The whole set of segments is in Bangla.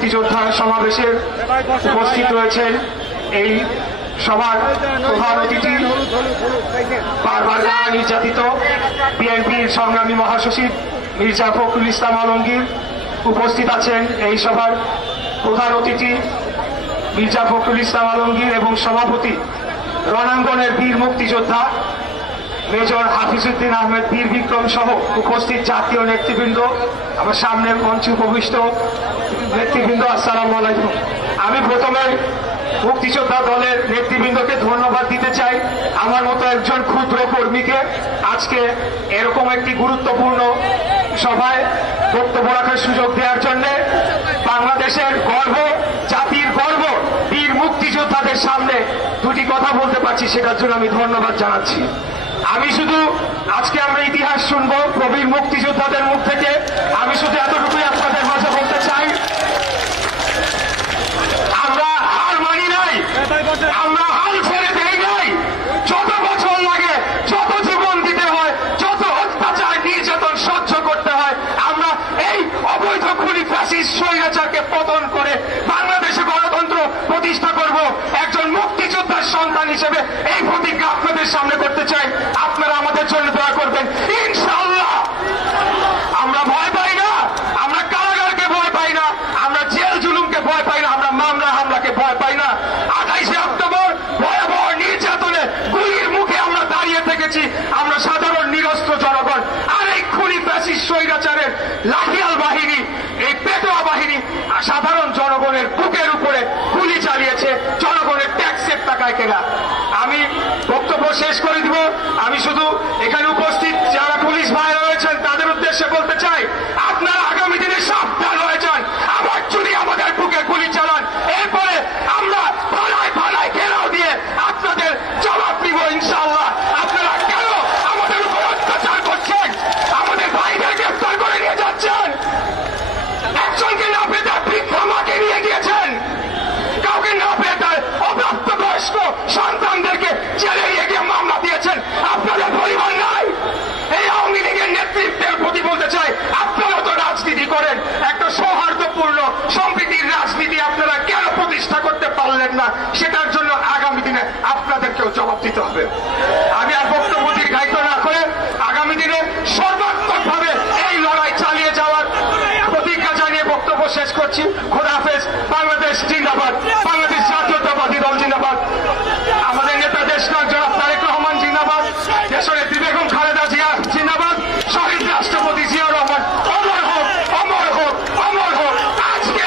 মুক্তিযোদ্ধা সমাবেশের উপস্থিত রয়েছেন এই সভার প্রধান অতিথি বারবার যারা নির্যাতিত বিএনপির সংগ্রামী মহাসচিব মির্জা ফখরুল ইসলাম আলমগীর উপস্থিত আছেন। এই সভার প্রধান অতিথি মির্জা ফখরুল ইসলাম আলমগীর এবং সভাপতি রণাঙ্গনের বীর মুক্তিযোদ্ধা মেজর হাফিজউদ্দিন আহমেদ বীর বিক্রম সহ উপস্থিত জাতীয় নেতৃবৃন্দ, আমার সামনের মঞ্চে উপবিষ্ট নেতৃবৃন্দ, আসসালামু আলাইকুম। আমি প্রথমে মুক্তিযোদ্ধা দলের নেতৃবৃন্দকে ধন্যবাদ দিতে চাই আমার মতো একজন ক্ষুদ্র কর্মীকে আজকে এরকম একটি গুরুত্বপূর্ণ সভায় বক্তব্য রাখার সুযোগ দেওয়ার জন্য। বাংলাদেশের গর্ব, জাতির গর্ব বীর মুক্তিযোদ্ধাদের সামনে দুটি কথা বলতে পারছি, সেটার জন্য আমি ধন্যবাদ জানাচ্ছি। আমি শুধু আজকে আমরা ইতিহাস শুনবো প্রবীর মুক্তিযোদ্ধাদের মুখ থেকে। আমি শুধু এতটুকুই আপনাদের মাঝে বলতে চাই, আমরা হার মানি নাই, আমরা হাল ছেড়ে দেই নাই। যত বছর লাগে, যত জীবন দিতে হয়, যত অত্যাচার নির্যাতন সহ্য করতে হয়, আমরা এই অবৈধ খুনি ফ্যাসিস্ট স্বৈরাচারকে পতন করে বাংলাদেশে গণতন্ত্র প্রতিষ্ঠা করব। একজন মুক্তিযোদ্ধার সন্তান হিসেবে এই প্রতিজ্ঞা আপনাদের সামনে করতে চাই। আপনারা আমাদের জন্য দোয়া করবেন ইনশাআল্লাহ। আমরা ভয় পাই না, আমরা কারাগারকে ভয় পাই না, আমরা জেল জুলুমকে ভয় পাই না, আমরা মামলা হামলাকে ভয় পাই না। 28শে অক্টোবর ভয়াবহ নির্যাতনে গুলির মুখে আমরা দাঁড়িয়ে থেকেছি, আমরা সাধারণ নিরস্ত্র জনগণ। আর এই খুনি ফ্যাসিস্ট স্বৈরাচারের লাঠিয়াল বাহিনী, এই পেটোয়া বাহিনী সাধারণ জনগণের বুকের উপরে গুলি চালিয়েছে, জনগণের ট্যাক্সের টাকায় কেনা। আমি বক্তব্য শেষ করে দিব। আমি শুধু এখানে উপস্থিত যারা পুলিশ ভাই রয়েছেন তাদের উদ্দেশ্যে বলতে চাই, আপনারা আগামী দিনে সাবধান হয়ে যান। আবার যদি আমাদের বুকে গুলি চালান, এরপরে আমরা পালায় পালায় ঘেরাও দিয়ে আপনাদের জবাব দিব ইনশাআল্লাহ। আপনারা কেন আমাদের উপর অত্যাচার করছেন? আমাদের ভাইদের গ্রেফতার করে নিয়ে যাচ্ছেন, একজনকে না পেয়ে তার বৃদ্ধ মাকে নিয়ে গিয়েছেন, কাউকে না পেয়ে তার অপ্রাপ্তবয়স্ক সন্তানদেরকে জেলে নিয়ে গিয়ে মামলা দিয়েছেন। আপনাদের পরিবার নাই। এই আওয়ামী লীগের নেতৃত্বের প্রতি বলতে চাই, আপনারা তো রাজনীতি করেন, একটা সৌহার্দ্যপূর্ণ সম্প্রীতির রাজনীতি আপনারা কেন প্রতিষ্ঠা করতে পারলেন না? সেটার জন্য আগামী দিনে আপনাদেরকেও জবাব দিতে হবে। আমি আর বক্তব্য দীর্ঘায়িত না করে আগামী দিনে সর্বাত্মকভাবে এই লড়াই চালিয়ে যাওয়ার প্রতিজ্ঞা জানিয়ে বক্তব্য শেষ করছি। খোদা হাফেজ। বাংলাদেশ জিন্দাবাদ, বাংলাদেশ জাতীয়তাবাদী দল জিন্দাবাদ, আমাদের নেতা দেশনায়ক জনাব তারেক রহমান জিন্দাবাদ, দেশনেত্রী বেগম খালেদা জিয়া জিন্দাবাদ, শহীদ রাষ্ট্রপতি জিয়াউর রহমান অমর হোক, অমর হোক, অমর হোক। আজকে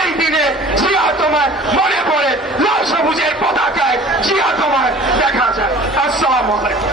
এই দিনে জিয়া তোমায় মনে পড়ে, লাল সবুজের পতাকায় জিয়া তোমায় দেখা যায়। আসসালামু আলাইকুম।